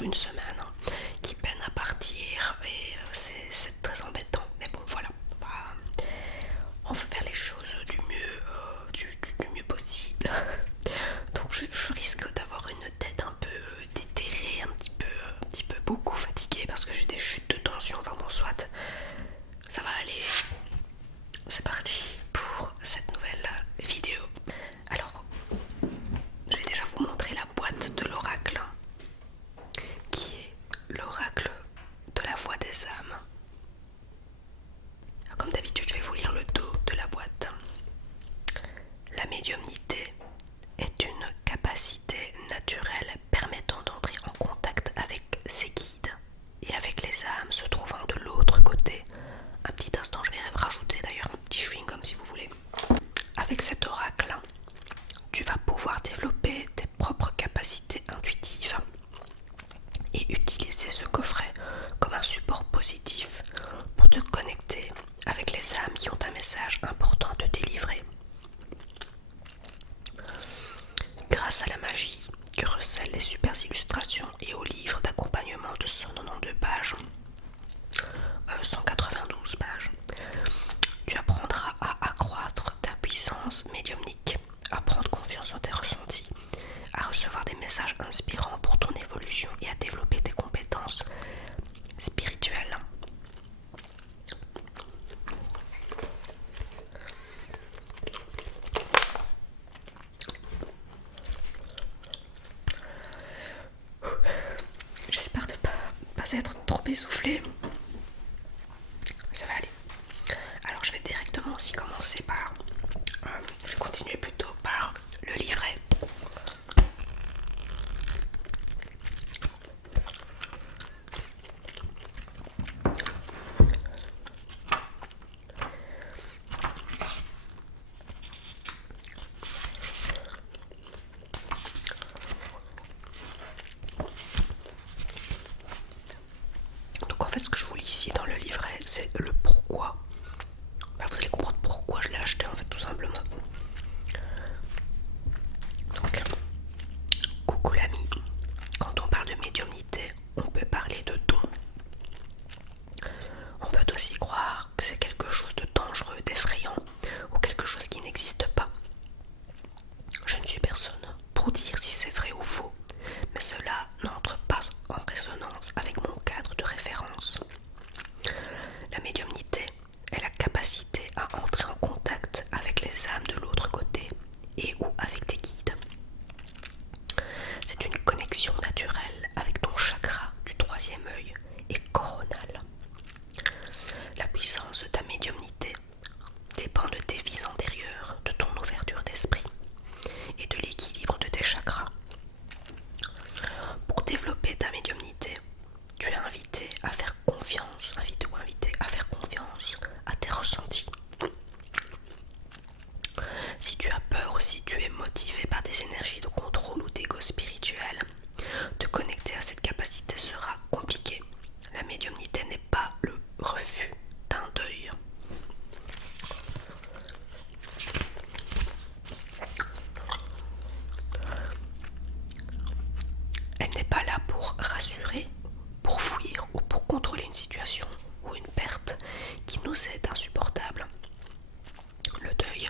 peut-être une semaine, qui peinent à partir et c'est très embêtant. Mais bon, voilà, on veut faire les choses du mieux, du mieux possible. Donc je risque d'avoir une tête un peu déterrée, un petit peu beaucoup fatiguée parce que j'ai des chutes de tension. Enfin bon, soit ça va aller. C'est parti pour cette nouvelle vidéo. Alors, je vais déjà vous montrer la boîte de l'oracle, qui est l'oracle de la voix des âmes. Comme d'habitude, je vais vous lire le dos de la boîte. La médiumnité est une capacité naturelle permettant d'entrer en contact avec ses guides et avec les âmes se trouvant de l'autre côté. Un petit instant, je vais rajouter d'ailleurs un petit chewing-gum si vous voulez. Avec cet oracle, tu vas pouvoir développer tes propres capacités intuitives et utiliser ce coffret comme un support positif pour te connecter avec les âmes qui ont un message important à te délivrer. Grâce à la magie que recèlent les super illustrations et au livre d'accompagnement de 192 pages, 192 pages, tu apprendras à accroître ta puissance médiumnique, à prendre confiance en tes ressentis, à recevoir des messages inspirants pour ton évolution et à développer tes compétences spirituelles. J'espère ne pas être trop essoufflée. Ça va aller. Alors je vais directement aussi commencer par... je vais continuer plutôt par le livret. Donc en fait ce que je vous lis ici dans le livret, c'est le pourquoi. Enfin, vous allez comprendre pourquoi je l'ai acheté en fait tout simplement. Donc, coucou l'ami, quand on parle de médiumnité, on peut parler de don. On peut aussi croire que c'est quelque chose de dangereux, d'effrayant ou quelque chose qui n'existe pas. Je ne suis personne pour dire si c'est vrai ou faux, mais cela n'entre pas en résonance avec mon cadre de référence. La médiumnité est la capacité à entrer en contact avec les âmes de l'autre côté et ou avec tes guides. C'est une connexion naturelle avec ton chakra du troisième œil et coronal. La puissance de ta médiumnité dépend de tes vies antérieures, de ton ouverture d'esprit et de l'équilibre de tes chakras. Pour développer ta médiumnité, tu es invité à faire confiance, invité à faire confiance à tes ressentis. Si tu as peur ou si tu es motivé par des énergies de contrôle ou d'ego spirituel, te connecter à cette capacité sera compliqué. La médiumnité n'est pas le refus d'un deuil. Elle n'est pas là pour rassurer, pour fuir ou pour contrôler une situation ou une perte qui nous est insupportable. Le deuil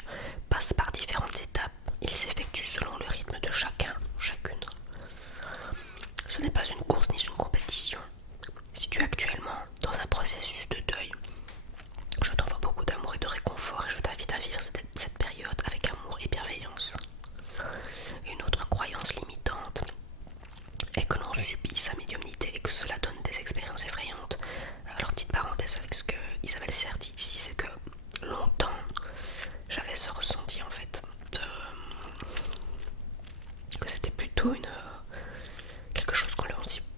passe par différentes étapes. Il s'effectue selon le rythme de chacun, chacune. Ce n'est pas une course ni une compétition. Si tu es actuellement dans un processus de deuil, je t'envoie beaucoup d'amour et de réconfort et je t'invite à vivre cette période avec amour et bienveillance. Une autre croyance limitante est que l'on subit sa médiumnité et que cela donne des expériences effrayantes. Alors petite parenthèse avec ce que Isabelle Serre dit ici, c'est que longtemps j'avais ce ressenti en fait que c'était plutôt quelque chose qu'on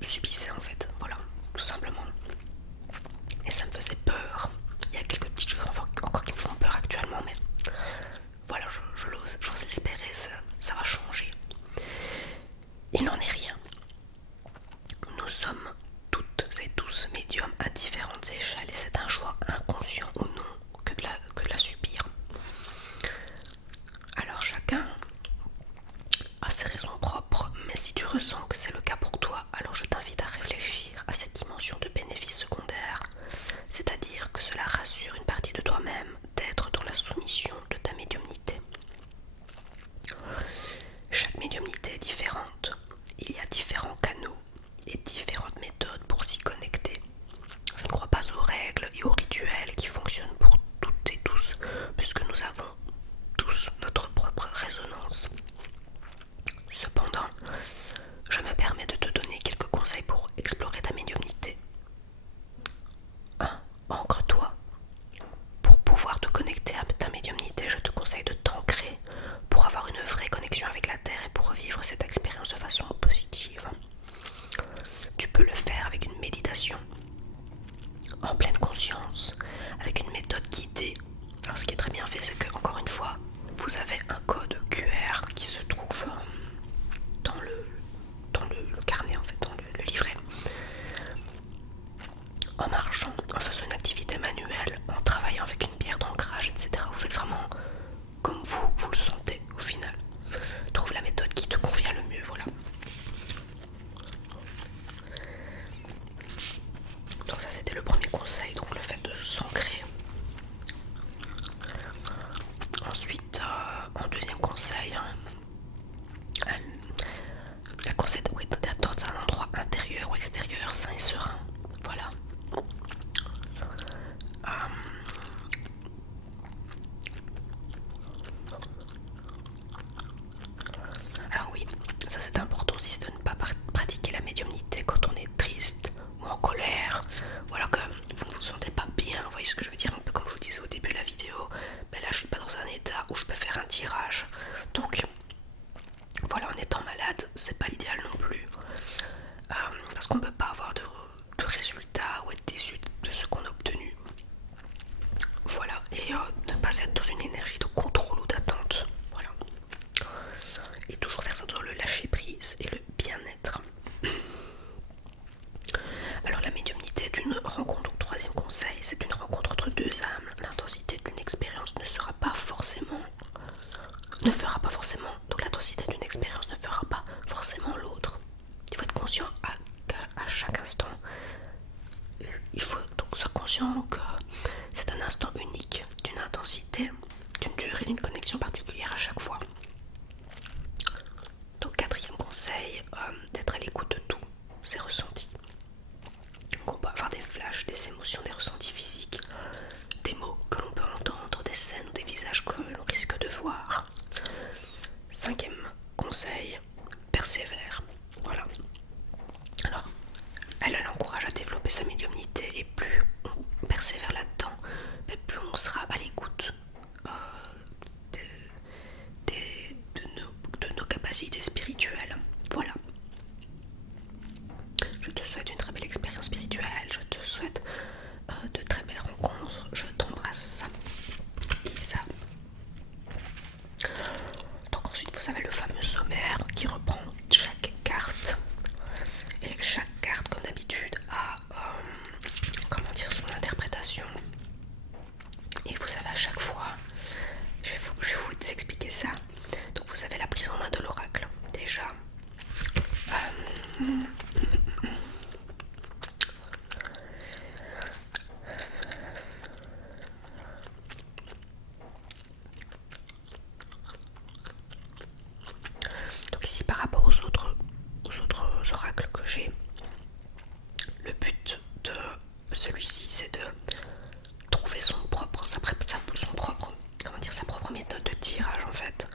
subissait en fait, voilà, tout simplement. Et ça me faisait peur. Il y a quelques petites choses encore qui me font peur actuellement, mais voilà, j'ose l'espérer, ça va changer. Il n'en est rien. Nous sommes toutes et tous médiums à différentes échelles et c'est un choix inconscient ou non que de la subir. Alors chacun a ses raisons propres, mais si tu ressens que c'est le cas pour toi, alors je t'invite à parce qu'on ne peut pas avoir de résultats ou être déçu de ce qu'on a obtenu. Voilà, et ne pas être dans une énergie de contrôle ou d'attente. Voilà. Et toujours faire ça dans le lâcher prise et le bien-être. Alors la médiumnité est une rencontre, donc troisième conseil, c'est une rencontre entre deux âmes. L'intensité d'une expérience ne fera pas forcément, donc l'intensité d'une expérience ne fera pas forcément l'autre. Il faut être conscient à chaque instant. Il faut donc être conscient que c'est un instant unique, d'une intensité, d'une durée, d'une connexion particulière à chaque fois. Donc quatrième conseil, d'être à l'écoute de tout, c'est ressenti. Donc on peut avoir des flashs, des émotions, des ressentis physiques, des mots que l'on peut entendre, des scènes ou des visages que l'on risque de voir. Cinquième conseil, persévère. Voilà. Alors, elle encourage à développer sa médiumnité et plus on persévère là-dedans, plus on sera à l'écoute de nos capacités spirituelles. Voilà. Je te souhaite une très belle expérience spirituelle, je te souhaite de très belles rencontres, je t'embrasse. Isa. Donc ensuite vous avez le fameux sommaire qui reprend chaque carte. Et chaque carte, comme d'habitude, a son interprétation. Et vous savez, à chaque fois, je vais vous expliquer ça. Donc vous avez la prise en main de l'oracle. Déjà, donc ici par rapport aux autres oracles que j'ai, le but de celui-ci c'est de trouver sa propre méthode de tirage en fait,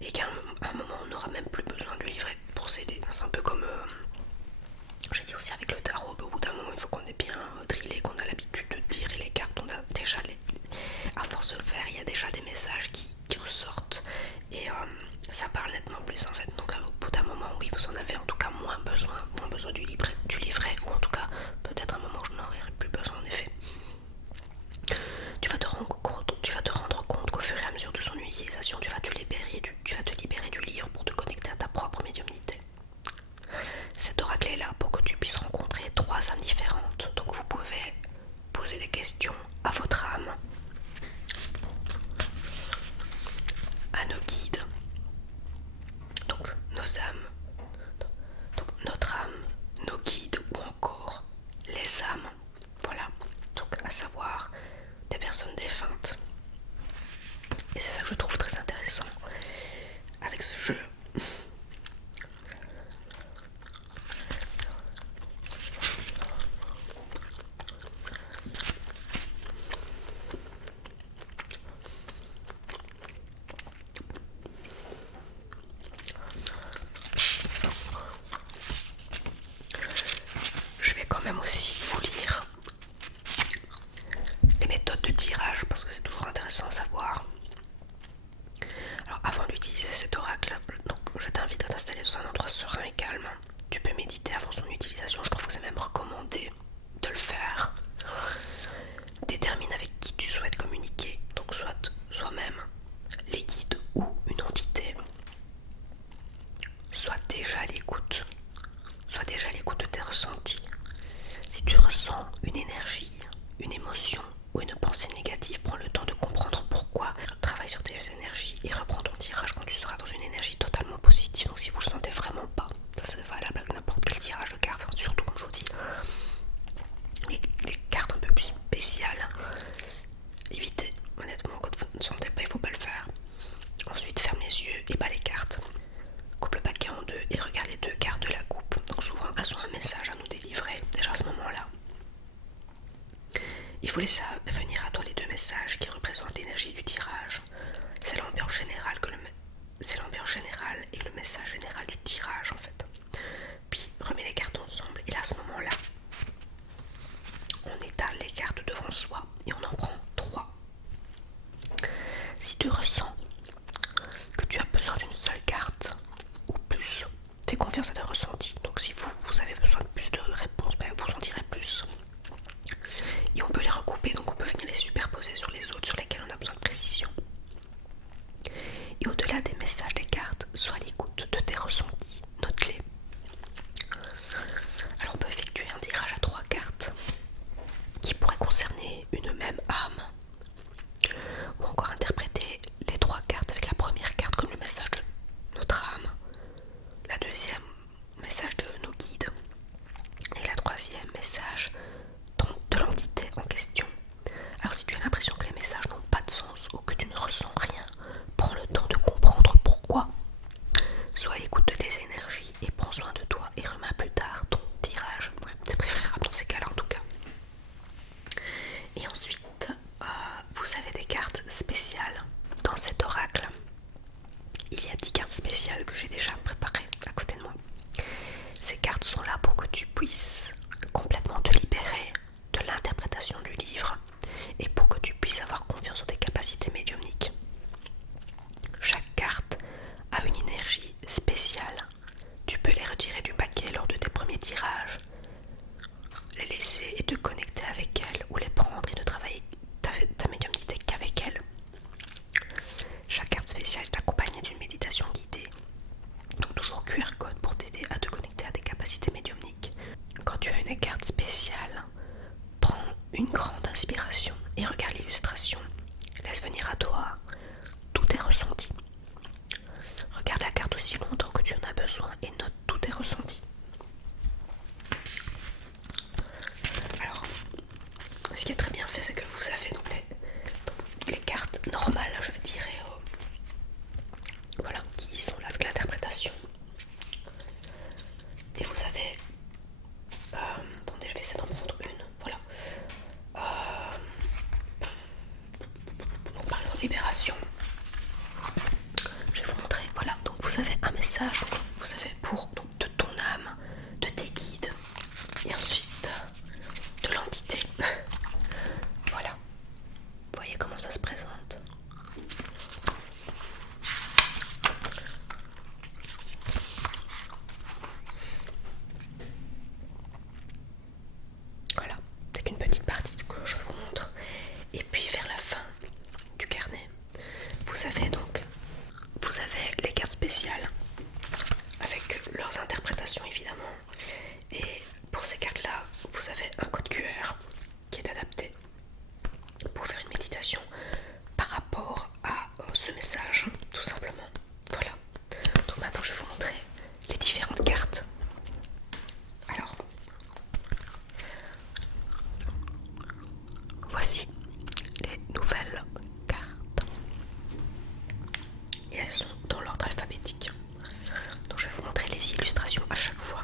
et qu'à un moment on n'aura même plus besoin du livret pour s'aider. C'est un peu comme j'ai dit aussi avec le tarot, au bout d'un moment il faut qu'on ait bien drillé, qu'on a l'habitude de tirer les cartes, on a déjà à force de le faire, il y a déjà des messages qui ressortent et ça parle nettement plus en fait. Donc au bout d'un moment, oui, vous en avez en tout cas moins besoin du livret, ou en tout cas peut-être un moment où je n'en aurai plus besoin en effet. Tu vas te rendre compte qu'au fur et à mesure de son utilisation, tu vas te libérer du livre pour te connecter à ta propre médiumnité. Cet oracle est là pour que tu puisses rencontrer trois âmes différentes. Donc vous pouvez poser des questions à votre âme, à nos guides, donc nos âmes, donc notre âme, nos guides ou encore les âmes. Voilà, donc à savoir des personnes défuntes. Et c'est ça que je trouve très intéressant avec ce jeu. Je vais quand même aussi vous lire les méthodes de tirage parce que c'est toujours intéressant à savoir. Alors avant d'utiliser cet oracle, donc je t'invite à t'installer dans un endroit serein et calme. Tu peux méditer avant son utilisation, je trouve que c'est même recommandé de le faire. Détermine avec qui tu souhaites communiquer, donc soit soi-même, les guides ou une entité. Sois déjà à l'écoute de tes ressentis. Si tu ressens une énergie, une émotion ou une pensée négative, prends le temps de comprendre pourquoi. Travaille sur tes énergies et reprends ton tirage quand tu seras dans une énergie totalement positive. Donc si vous le sentez vraiment pas, ça c'est valable avec n'importe quel tirage de cartes, surtout comme je vous dis les cartes un peu plus spéciales, évitez. Honnêtement, quand vous ne sentez pas, il faut pas le faire. Ensuite ferme les yeux et bats les cartes. Coupe le paquet en deux et regarde les deux cartes de la coupe. Donc souvent elles ont un message à nous délivrer déjà à ce moment-là. Il faut laisser venir à toi les deux messages qui représentent l'énergie du tirage. C'est l'ambiance générale et le message général du tirage en fait. Puis remets les cartes ensemble et là à ce moment-là, on étale les cartes devant soi et on en prend 3. Si tu ressens que tu as besoin d'une seule carte ou plus, fais confiance à tes ressentis. Donc si vous avez avez besoin de plus de réponses, vous en direz plus. Et on peut les recouper, donc on peut venir les superposer sur les autres sur lesquels on a besoin de précision. Et au-delà des messages des cartes, sois à l'écoute de tes ressentis, note-les. Alors on peut effectuer un tirage à 3 cartes qui pourrait concerner une même âme, ou encore interpréter les 3 cartes avec la première carte comme le message de notre âme, la deuxième message de nos guides et la troisième message de l'entité en question. Alors si tu as l'impression que les messages n'ont pas de sens ou que tu ne ressens rien, prends le temps de comprendre pourquoi. Sois à l'écoute de tes énergies et prends soin de toi et remets plus tard ton tirage. Ouais, c'est préférable dans ces cas-là en tout cas. Et ensuite, vous avez des cartes spéciales dans cet oracle. Il y a 10 cartes spéciales que j'ai déjà préparées à côté de moi. Ces cartes sont là pour que tu puisses complètement te libérer de l'interprétation du livre et pour que tu puisses avoir confiance en tes capacités médiumniques. Chaque carte a une énergie spéciale. Tu peux les retirer du paquet lors de tes premiers tirages, les laisser et te connecter avec elles ou les prendre et ne travailler ta médiumnité qu'avec elles. Chaque carte spéciale est accompagnée d'une méditation guidée, donc toujours QR code pour t'aider à te connecter à des capacités médiumniques. Quand tu as une carte spéciale, prends une grande inspiration et regarde l'illustration. Laisse venir à toi tous tes ressentis. Regarde la carte aussi longtemps que tu en as besoin et note tous tes ressentis. Alors, ce qui est très bien fait, c'est que vous avez donc les cartes normales, je dirais, voilà, qui sont là avec l'interprétation. Et vous avez, attendez, je vais essayer d'en prendre une, voilà. Donc, par exemple, libération. Je vais vous montrer, voilà, donc vous avez un message, vous avez pour donc, de ton âme, de tes guides, et ensuite de l'entité. Voilà, vous voyez comment ça se présente. Voilà, c'est qu'une petite partie que je vous montre. Et puis vers la fin du carnet, vous avez les cartes spéciales avec leurs interprétations évidemment. Et pour ces cartes-là, vous avez un code QR qui est adapté pour faire une méditation par rapport à ce message, tout simplement. Voilà. Donc maintenant, je vais vous montrer les différentes cartes. Alors, voici les nouvelles cartes. Et elles sont dans l'ordre alphabétique. Donc je vais vous montrer les illustrations à chaque fois.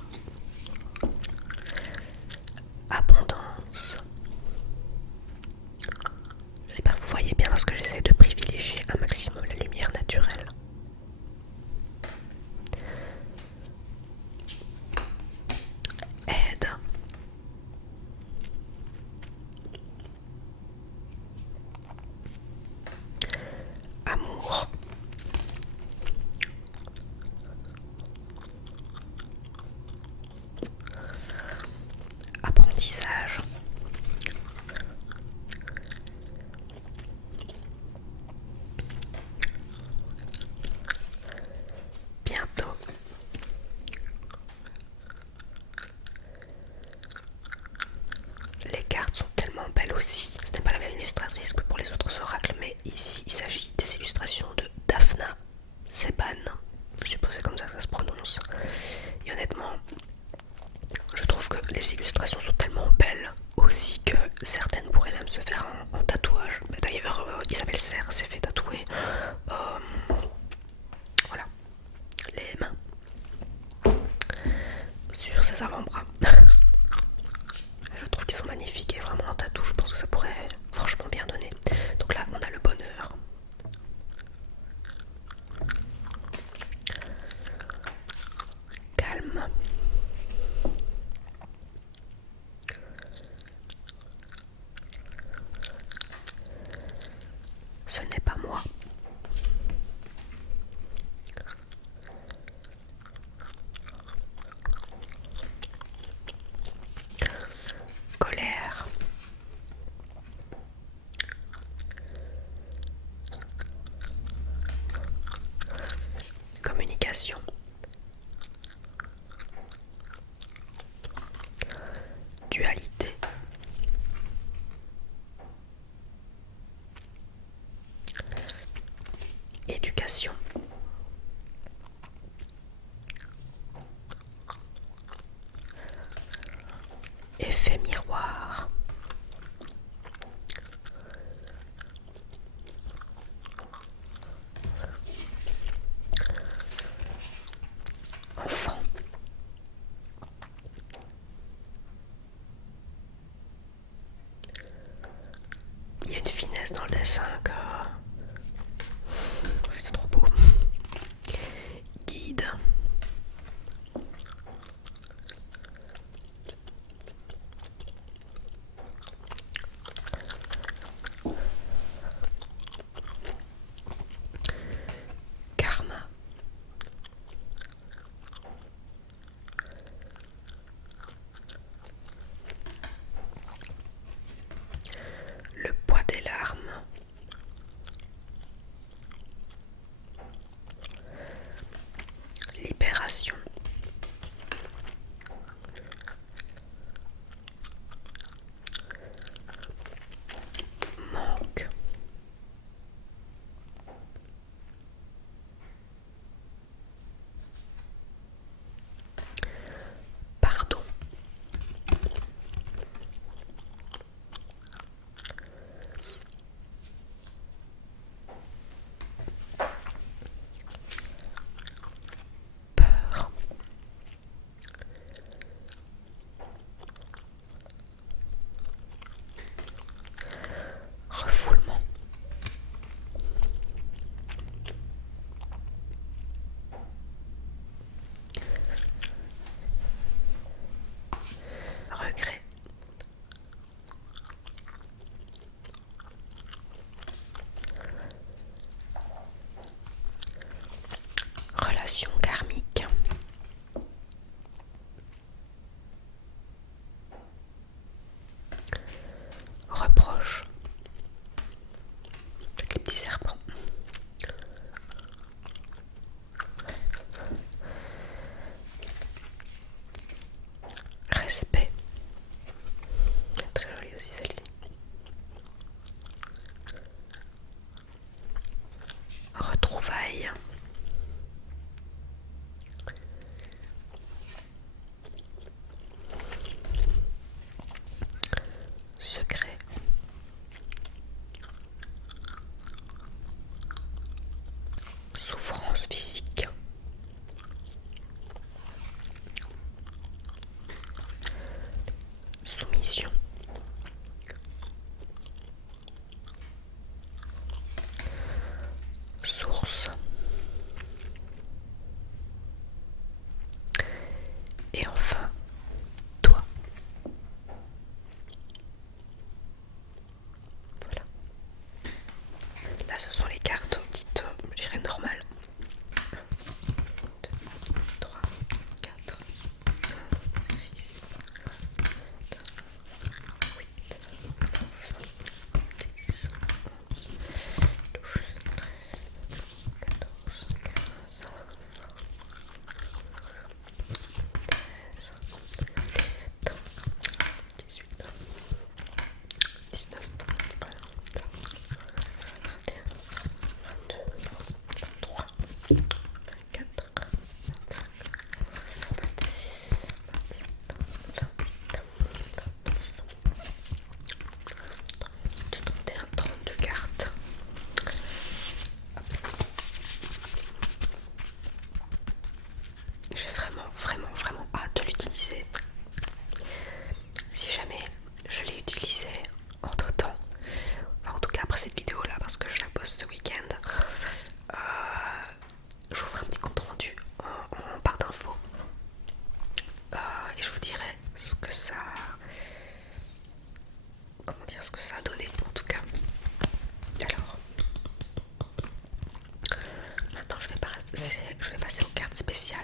Abondance. J'espère que vous voyez bien parce que j'essaie de privilégier un maximum la lumière naturelle. Aide. Amour. Apprentissage. Bientôt. Les cartes sont tellement belles aussi. Ce n'est pas la même illustratrice que pour les autres oracles, mais ici il s'agit des illustrations de Daphna Seban. Je suppose que c'est comme ça que ça se prononce. Et honnêtement, je trouve que les illustrations sont tellement belles aussi que certaines pourraient même se faire en tatouage. D'ailleurs, Isabelle Serre s'est fait tatouer voilà, les mains sur ses avant-bras. Je trouve qu'ils sont magnifiques et vraiment en tatou, je pense que ça pourrait franchement bien donner. Donc là, on a le bonheur. Calme. Ce n'est pas moi. dualité. Éducation. Effet miroir. Enfant. Il y a une finesse dans le dessin que c'est trop beau. Guide. Karma. Le poids des larmes. Libération. Manque. Pardon. Peur. Refoulement. Regret. Relation karmique. Reproche. Avec les petits serpents. Respect. Très jolie aussi celle-ci. Retrouvailles. Secret. Souffrance physique. Soumission. Source. Et enfin, toi. Voilà. Là, ce sont les cartes dites, je dirais, normales. 1, 2, 3, 4, 5, 6, 7, 8, 9, 10, 11, 12, 13, 14, 15, 16, 17, 18, 19, 20, 21, 22, 23, 24, 25, 26, 27, 28, 29, 30, 31, 32 cartes. Hop. J'ai vraiment hâte de l'utiliser. Si jamais je l'ai utilisé entre temps, enfin, en tout cas après cette vidéo là, parce que je la poste ce week-end, je vous ferai un petit compte rendu en barre d'infos et je vous dirai ce que ça, ce que ça a donné en tout cas. Alors, maintenant je vais passer aux cartes spéciales.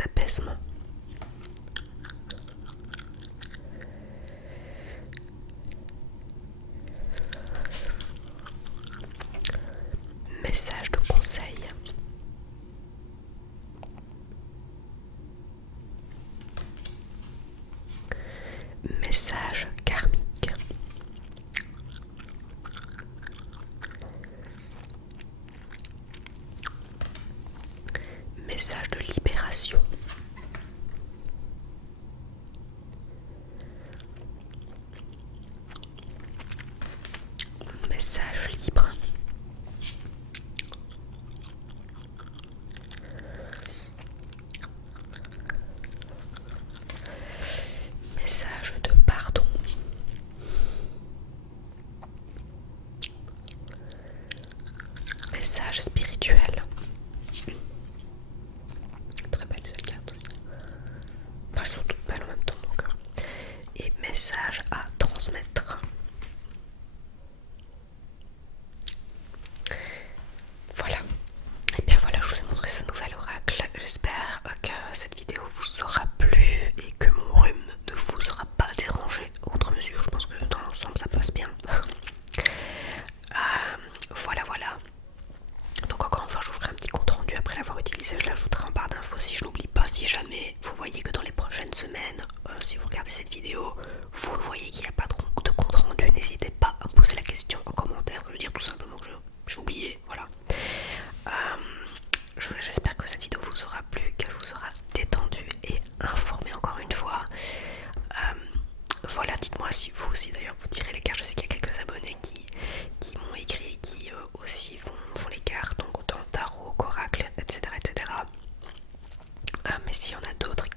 d'apaisement. Message de conseil. Message karmique. Message de libération. Message libre. Message de pardon. Message spirituel. Très belle cette carte aussi. Enfin, elles sont toutes belles en même temps donc. Et message à transmettre. Voilà. Et bien voilà, je vous ai montré ce nouvel oracle. J'espère que cette vidéo vous aura plu et que mon rhume ne vous aura pas dérangé outre mesure. Je pense que dans l'ensemble ça passe bien. Voilà. Donc encore une fois, je vous ferai un petit compte rendu après l'avoir utilisé. Je l'ajouterai en barre d'infos si je n'oublie pas. Si jamais vous voyez que dans les prochaines semaines, si vous regardez cette vidéo, vous le voyez qu'il n'y a pas de compte rendu, n'hésitez pas à me poser la question en commentaire. Je veux dire tout simplement que j'ai oublié. Voilà. J'espère que cette vidéo vous aura plu, qu'elle vous aura détendu et informé encore une fois. Voilà, dites-moi si vous aussi d'ailleurs vous tirez les cartes. Je sais qu'il y a quelques abonnés qui m'ont écrit et qui aussi font les cartes, donc autant tarot, oracle, etc. Mais s'il y en a d'autres